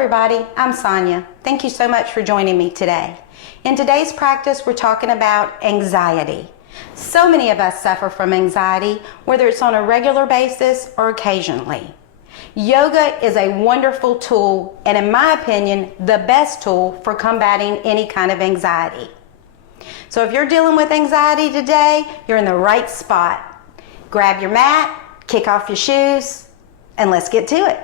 everybody, I'm Sonya. Thank you so much for joining me today. In today's practice, we're talking about anxiety. So many of us suffer from anxiety, whether it's on a regular basis or occasionally. Yoga is a wonderful tool, and in my opinion, the best tool for combating any kind of anxiety. So if you're dealing with anxiety today, you're in the right spot. Grab your mat, kick off your shoes, and let's get to it.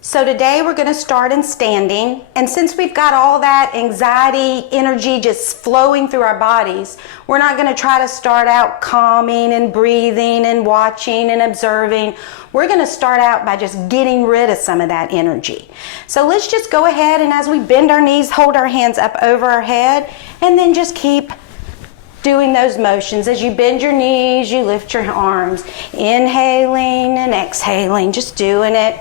So today we're going to start in standing, and since we've got all that anxiety energy just flowing through our bodies, we're not going to try to start out calming and breathing and watching and observing. We're going to start out by just getting rid of some of that energy. So let's just go ahead, and as we bend our knees, hold our hands up over our head, and then just keep doing those motions. As you bend your knees, you lift your arms, inhaling and exhaling, just doing it.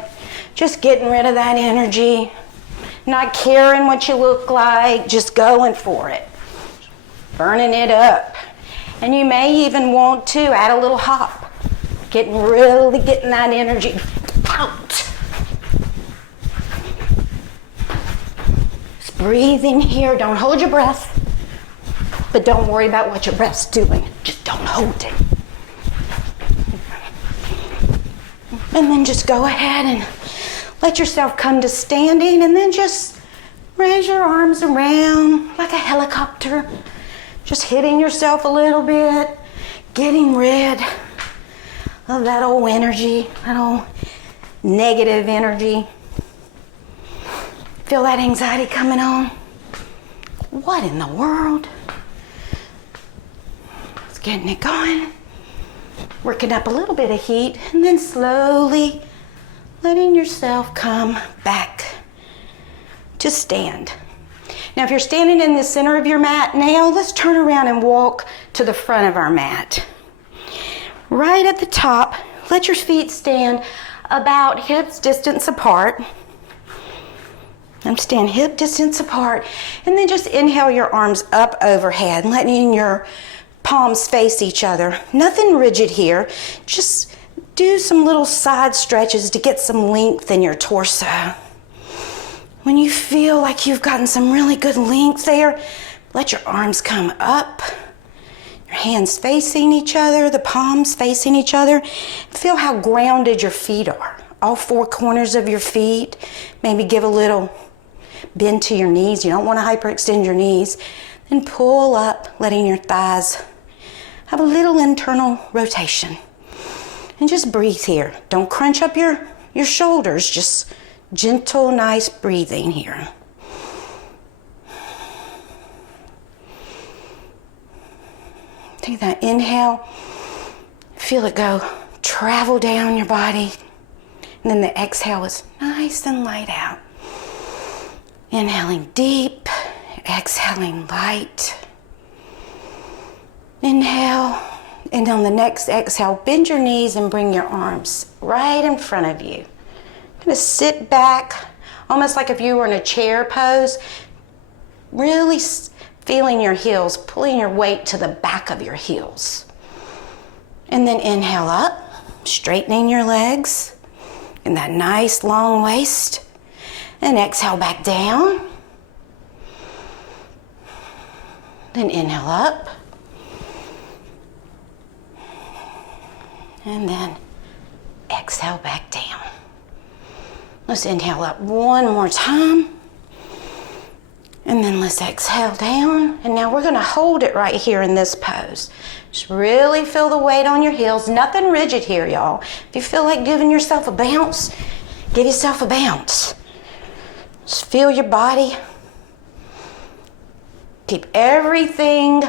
Just getting rid of that energy, not caring what you look like, just going for it, burning it up. And you may even want to add a little hop, really getting that energy out. Just breathing here, don't hold your breath, but don't worry about what your breath's doing, just don't hold it. And then just go ahead and let yourself come to standing, and then just raise your arms around like a helicopter, just hitting yourself a little bit, getting rid of that old energy, that old negative energy. Feel that anxiety coming on? What in the world? It's getting it going. Working up a little bit of heat, and then slowly letting yourself come back to stand. Now, if you're standing in the center of your mat now, let's turn around and walk to the front of our mat. Right at the top, let your feet stand about hips distance apart. Stand hip distance apart, and then just inhale your arms up overhead, letting your palms face each other. Nothing rigid here, just do some little side stretches to get some length in your torso. When you feel like you've gotten some really good length there, let your arms come up, your hands facing each other, the palms facing each other. Feel how grounded your feet are. All four corners of your feet. Maybe give a little bend to your knees. You don't want to hyperextend your knees. Then pull up, letting your thighs have a little internal rotation. And just breathe here. Don't crunch up your shoulders. Just gentle, nice breathing here. Take that inhale. Feel it go, travel down your body. And then the exhale is nice and light out. Inhaling deep, exhaling light. Inhale. And on the next exhale, bend your knees and bring your arms right in front of you. Kind of sit back, almost like if you were in a chair pose, really feeling your heels, pulling your weight to the back of your heels. And then inhale up, straightening your legs, and that nice long waist. And exhale back down. Then inhale up. And then exhale back down. Let's inhale up one more time. And then let's exhale down. And now we're going to hold it right here in this pose. Just really feel the weight on your heels. Nothing rigid here, y'all. If you feel like giving yourself a bounce, give yourself a bounce. Just feel your body. Keep everything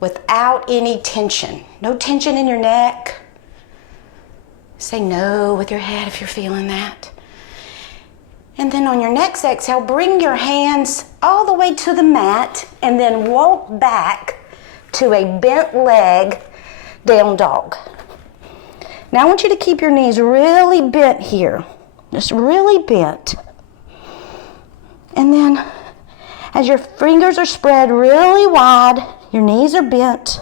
without any tension. No tension in your neck. Say no with your head if you're feeling that. And then on your next exhale, bring your hands all the way to the mat and then walk back to a bent leg down dog. Now I want you to keep your knees really bent here. Just really bent. And then As your fingers are spread really wide, your knees are bent,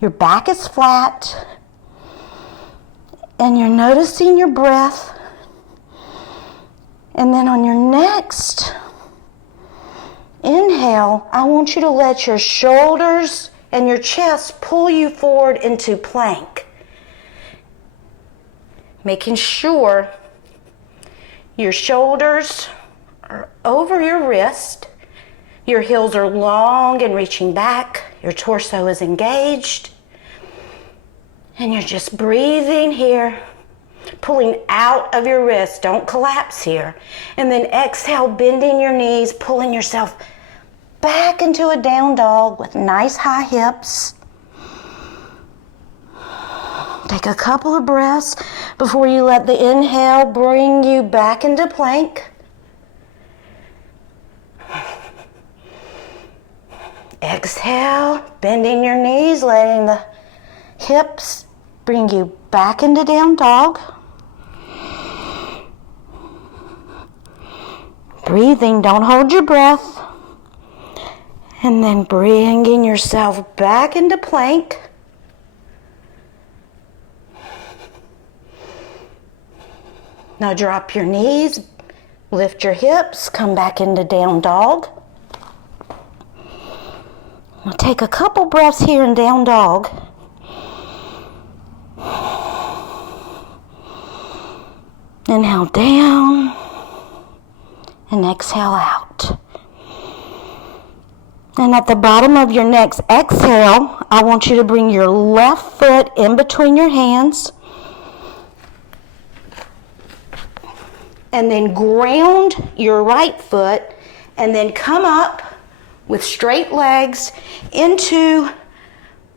your back is flat, and you're noticing your breath. And then on your next inhale, I want you to let your shoulders and your chest pull you forward into plank. Making sure your shoulders are over your wrist, your heels are long and reaching back, your torso is engaged, and you're just breathing here, pulling out of your wrist. Don't collapse here. And then exhale, bending your knees, pulling yourself back into a down dog with nice high hips. Take a couple of breaths before you let the inhale bring you back into plank. Exhale, bending your knees, letting the hips bring you back into down dog. Breathing, don't hold your breath. And then bringing yourself back into plank. Now drop your knees, lift your hips, come back into down dog. Now take a couple breaths here in down dog. Inhale down and exhale out. And at the bottom of your next exhale, I want you to bring your left foot in between your hands and then ground your right foot and then come up with straight legs into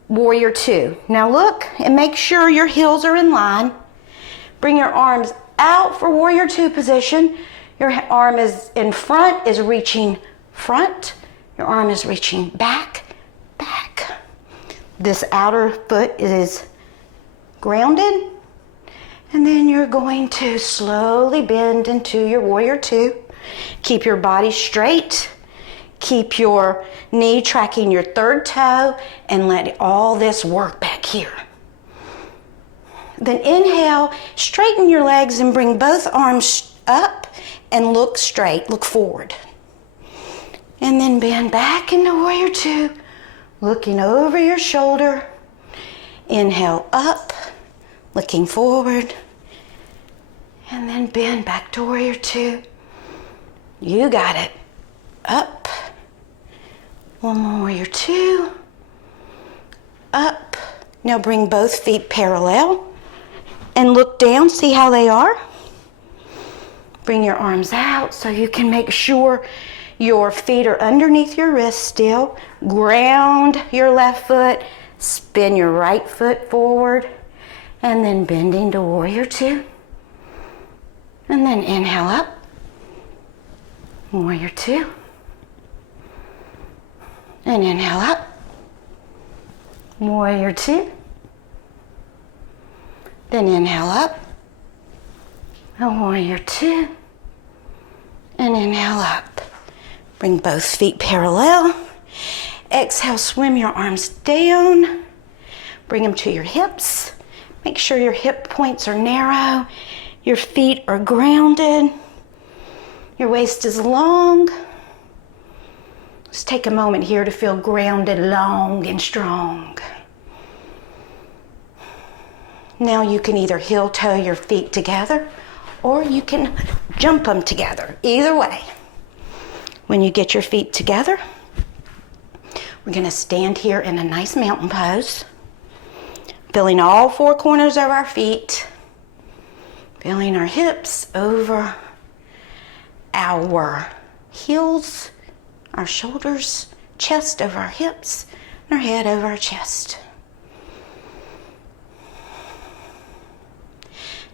warrior two. Now look and make sure your heels are in line. Bring your arms out for warrior two position. Your arm is in front, is reaching front. Your arm is reaching back, back. This outer foot is grounded. And then you're going to slowly bend into your warrior two. Keep your body straight. Keep your knee tracking your third toe and let all this work back here. Then inhale, straighten your legs and bring both arms up and look straight, look forward. And then bend back into warrior two, looking over your shoulder. Inhale up, looking forward. And then bend back to warrior two. You got it. Up. One more warrior two. Up. Now bring both feet parallel and look down, see how they are. Bring your arms out so you can make sure your feet are underneath your wrist still. Ground your left foot, spin your right foot forward, and then bending to warrior two. And then inhale up, warrior two. And inhale up, warrior two. Then inhale up, and warrior two. And inhale up. Bring both feet parallel. Exhale, swim your arms down. Bring them to your hips. Make sure your hip points are narrow. Your feet are grounded. Your waist is long. Just take a moment here to feel grounded, long and strong. Now you can either heel toe your feet together or you can jump them together. Either way. When you get your feet together, we're going to stand here in a nice mountain pose, feeling all four corners of our feet, feeling our hips over our heels, our shoulders, chest over our hips, and our head over our chest.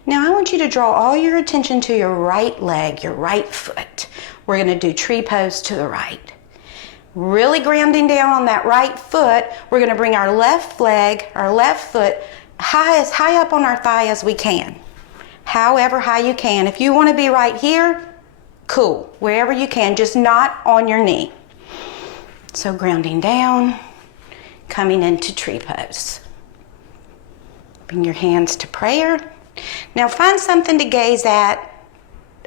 Now I want you to draw all your attention to your right leg, your right foot. We're going to do tree pose to the right. Really grounding down on that right foot, we're going to bring our left leg, our left foot, as high up on our thigh as we can. However high you can. If you want to be right here, cool. Wherever you can, just not on your knee. So grounding down, coming into tree pose. Bring your hands to prayer. Now find something to gaze at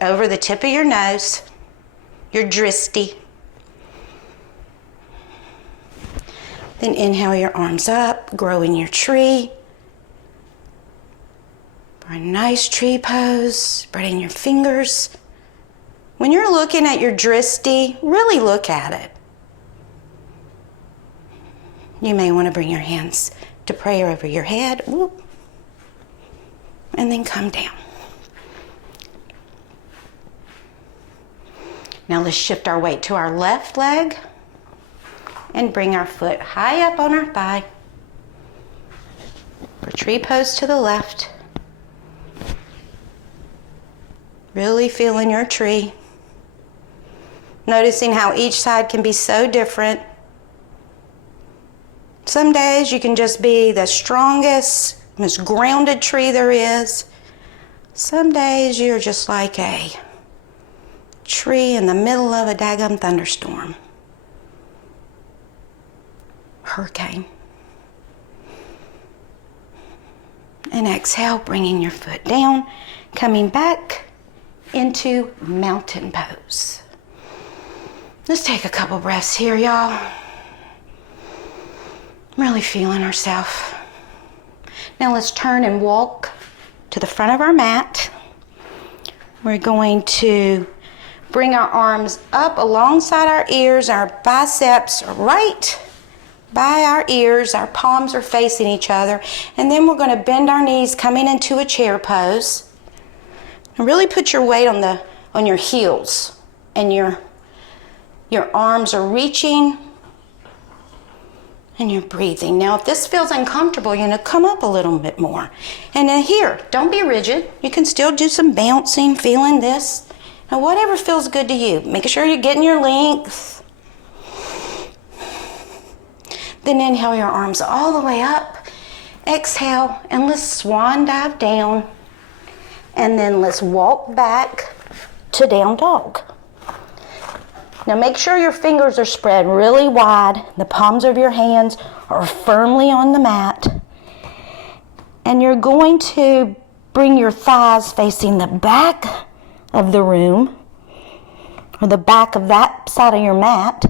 over the tip of your nose, your drishti. Then inhale your arms up, grow in your tree. For a nice tree pose, spreading your fingers. When you're looking at your drishti, really look at it. You may want to bring your hands to prayer over your head. Whoop. And then come down. Now let's shift our weight to our left leg and bring our foot high up on our thigh. For tree pose to the left. Really feeling your tree. Noticing how each side can be so different. Some days you can just be the strongest, most grounded tree there is. Some days you're just like a tree in the middle of a daggum thunderstorm. Hurricane. And exhale, bringing your foot down, coming back into mountain pose. Let's take a couple breaths here, y'all. Really feeling ourselves. Now let's turn and walk to the front of our mat. We're going to bring our arms up alongside our ears. Our biceps are right by our ears. Our palms are facing each other. And then we're going to bend our knees coming into a chair pose. And really put your weight on your heels. And your arms are reaching. And you're breathing. Now, if this feels uncomfortable, you're going to come up a little bit more. And then here, don't be rigid. You can still do some bouncing, feeling this. Now, whatever feels good to you. Making sure you're getting your length. Then inhale your arms all the way up. Exhale, and let's swan dive down. And then let's walk back to down dog. Now make sure your fingers are spread really wide. The palms of your hands are firmly on the mat. And you're going to bring your thighs facing the back of the room, or the back of that side of your mat.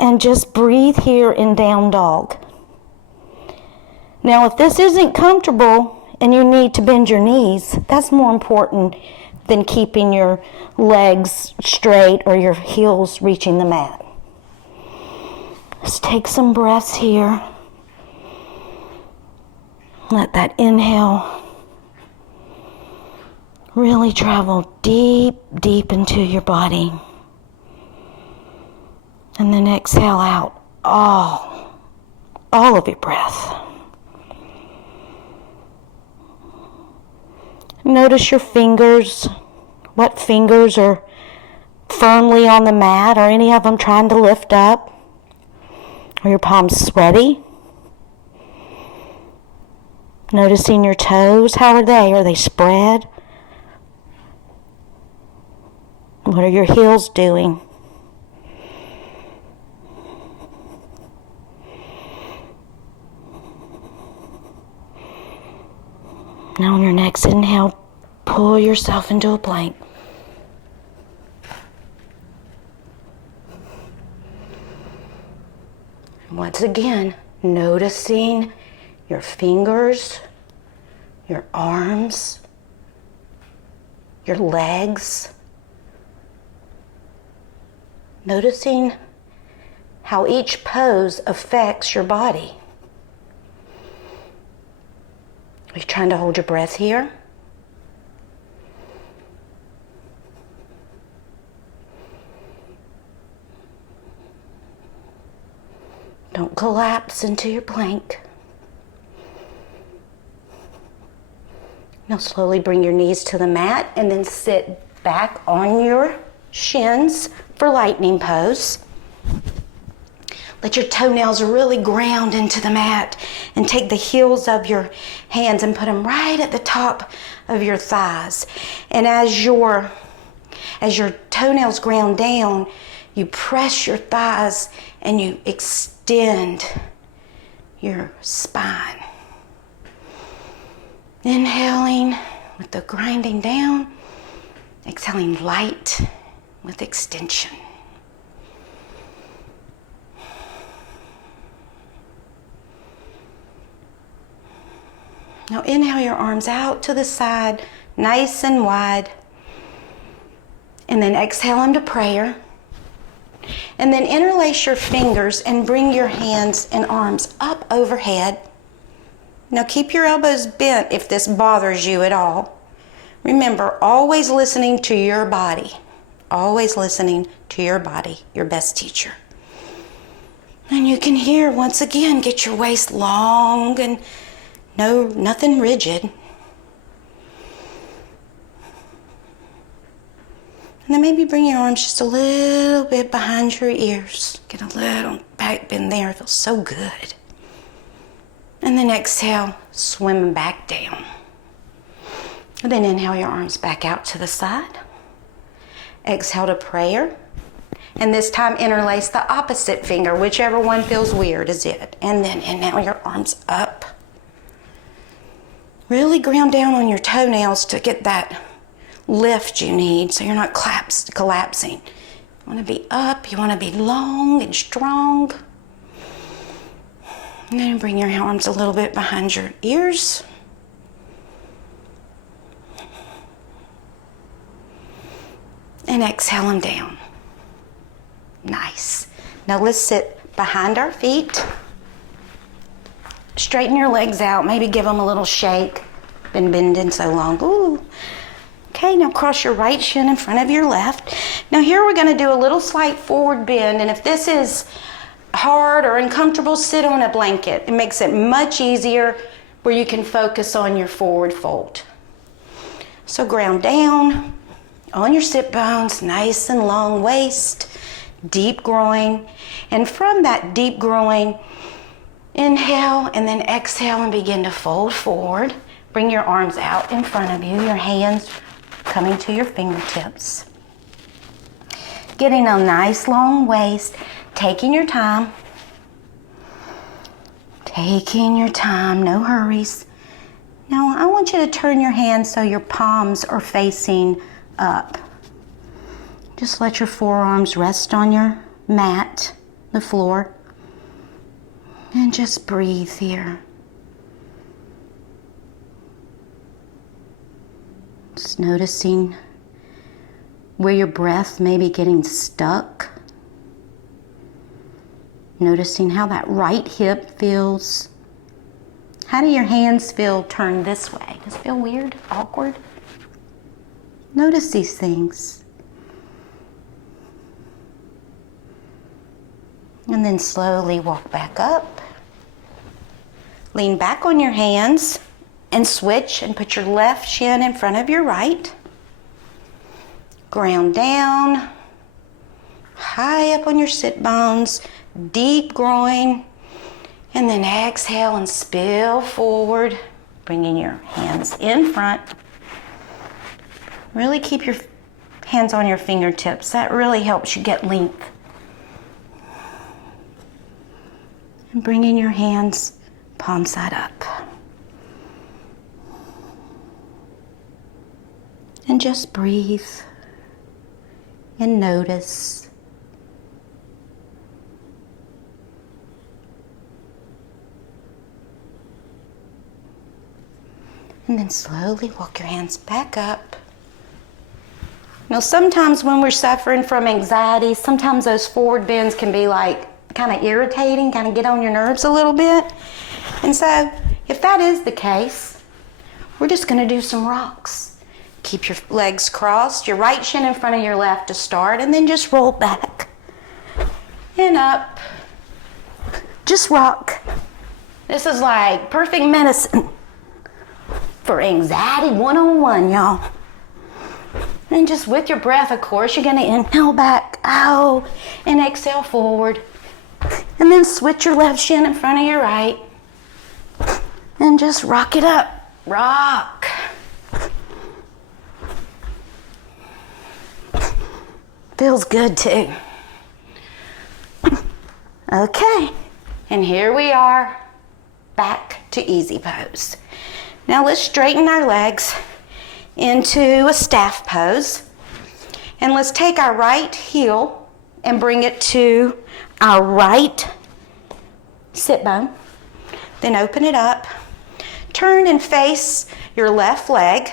And just breathe here in down dog. Now if this isn't comfortable and you need to bend your knees, that's more important than keeping your legs straight or your heels reaching the mat. Let's take some breaths here. Let that inhale really travel deep, deep into your body. And then exhale out all of your breath. Notice your fingers, what fingers are firmly on the mat. Are any of them trying to lift up? Are your palms sweaty? Noticing your toes, how are they? Are they spread? What are your heels doing? Now on your next inhale, pull yourself into a plank. Once again, noticing your fingers, your arms, your legs. Noticing how each pose affects your body. Are you trying to hold your breath here? Don't collapse into your plank. Now slowly bring your knees to the mat and then sit back on your shins for lightning pose. Let your toenails really ground into the mat and take the heels of your hands and put them right at the top of your thighs. And as your toenails ground down, You press your thighs and you extend your spine. Inhaling with the grinding down, exhaling light with extension. Now inhale your arms out to the side, nice and wide. And then exhale into prayer. And then interlace your fingers and bring your hands and arms up overhead. Now keep your elbows bent if this bothers you at all. Remember, always listening to your body. Always listening to your body, your best teacher. And you can hear, once again, get your waist long and nothing rigid. And then maybe bring your arms just a little bit behind your ears. Get a little back bend there. It feels so good. And then exhale, swim back down. And then inhale your arms back out to the side. Exhale to prayer. And this time interlace the opposite finger, whichever one feels weird is it. And then inhale your arms up. Really ground down on your toenails to get that lift you need so you're not collapsing. You want to be up, you want to be long and strong. And then bring your arms a little bit behind your ears. And exhale them down. Nice. Now let's sit behind our feet. Straighten your legs out. Maybe give them a little shake. Been bending so long. Ooh. Okay, now cross your right shin in front of your left. Now here we're going to do a little slight forward bend. And if this is hard or uncomfortable, sit on a blanket. It makes it much easier where you can focus on your forward fold. So ground down on your sit bones, nice and long waist, deep groin. And from that deep groin, inhale and then exhale and begin to fold forward. Bring your arms out in front of you, your hands coming to your fingertips. Getting a nice long waist, taking your time. Taking your time, no hurries. Now I want you to turn your hands so your palms are facing up. Just let your forearms rest on your mat, the floor, and just breathe here. Just noticing where your breath may be getting stuck. Noticing how that right hip feels. How do your hands feel turned this way? Does it feel weird, awkward? Notice these things. And then slowly walk back up. Lean back on your hands and switch and put your left shin in front of your right. Ground down. High up on your sit bones. Deep groin. And then exhale and spill forward. Bringing your hands in front. Really keep your hands on your fingertips. That really helps you get length. And bringing your hands palm side up. And just breathe and notice. And then slowly walk your hands back up. Now sometimes when we're suffering from anxiety, sometimes those forward bends can be like kind of irritating, kind of get on your nerves a little bit. And so if that is the case, we're just going to do some rocks. Keep your legs crossed, your right shin in front of your left to start, and then just roll back and up. Just rock. This is like perfect medicine for anxiety 101, y'all. And just with your breath, of course, you're going to inhale back out and exhale forward. And then switch your left shin in front of your right. And just rock it up. Rock. Feels good too. Okay, and here we are, back to easy pose. Now let's straighten our legs into a staff pose. And let's take our right heel and bring it to our right sit bone. Then open it up. Turn and face your left leg.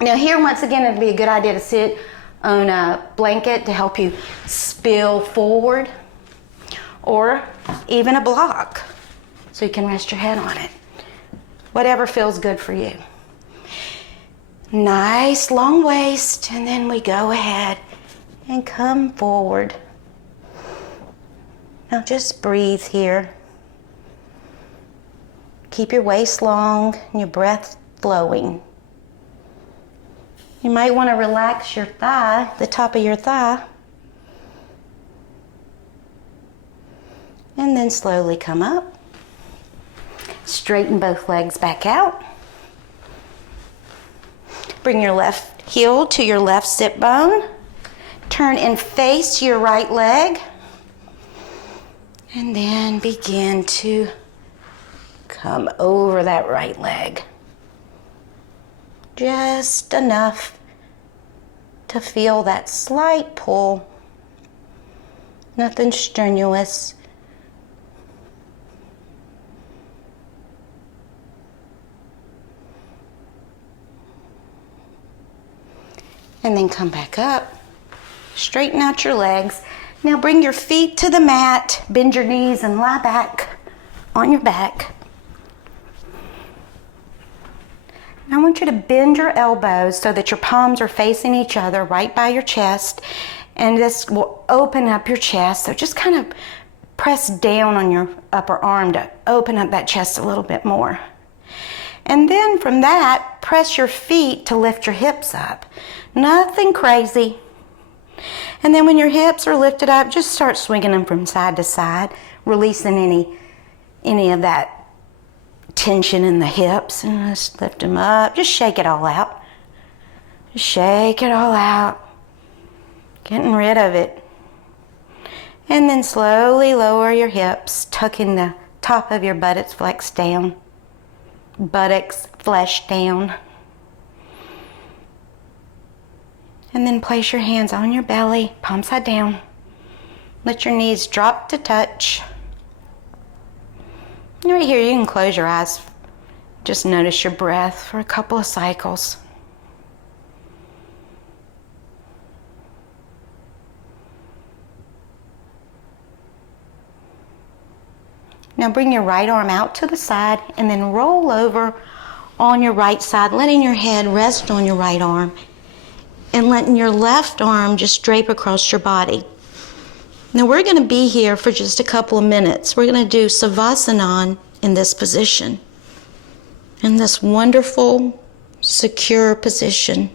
Now here, once again, it'd be a good idea to sit on a blanket to help you spill forward, or even a block so you can rest your head on it. Whatever feels good for you. Nice long waist, and then we go ahead and come forward. Now just breathe here. Keep your waist long and your breath flowing. You might want to relax your thigh, the top of your thigh. And then slowly come up. Straighten both legs back out. Bring your left heel to your left sit bone. Turn and face your right leg. And then begin to come over that right leg. Just enough to feel that slight pull. Nothing strenuous. And then come back up. Straighten out your legs. Now bring your feet to the mat. Bend your knees and lie back on your back. And I want you to bend your elbows so that your palms are facing each other right by your chest. And this will open up your chest. So just kind of press down on your upper arm to open up that chest a little bit more. And then from that, press your feet to lift your hips up. Nothing crazy. And then when your hips are lifted up, just start swinging them from side to side, releasing any of that tension in the hips. And just lift them up. Just shake it all out. Just shake it all out. Getting rid of it. And then slowly lower your hips, tucking the top of your buttocks flex down. Buttocks flesh down. And then place your hands on your belly, palm side down. Let your knees drop to touch. And right here, you can close your eyes. Just notice your breath for a couple of cycles. Now bring your right arm out to the side and then roll over on your right side, letting your head rest on your right arm and letting your left arm just drape across your body. Now we're going to be here for just a couple of minutes. We're going to do Savasana in this position, in this wonderful, secure position.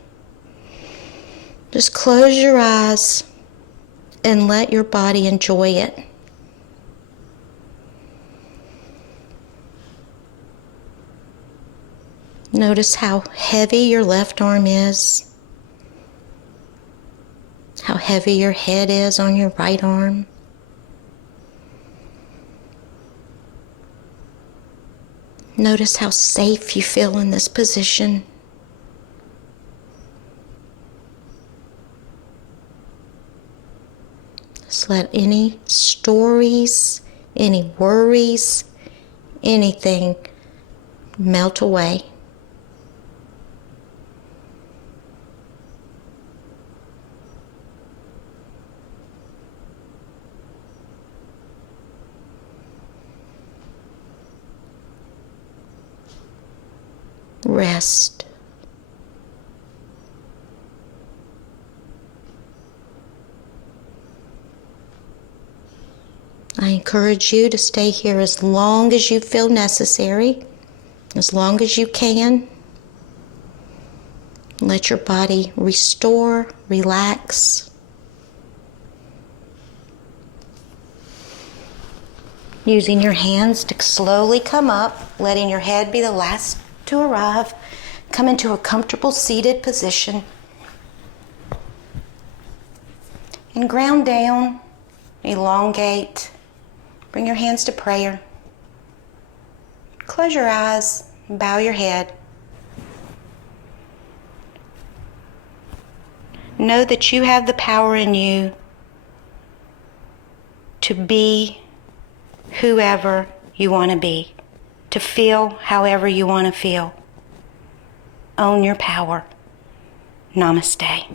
Just close your eyes and let your body enjoy it. Notice how heavy your left arm is, how heavy your head is on your right arm. Notice how safe you feel in this position. Just let any stories, any worries, anything melt away. Rest. I encourage you to stay here as long as you feel necessary, as long as you can. Let your body restore, relax. Using your hands to slowly come up, letting your head be the last to arrive. Come into a comfortable seated position. And ground down, elongate, Bring your hands to prayer. Close your eyes and bow your head. Know that you have the power in you to be whoever you want to be, to feel however you want to feel. Own your power. Namaste.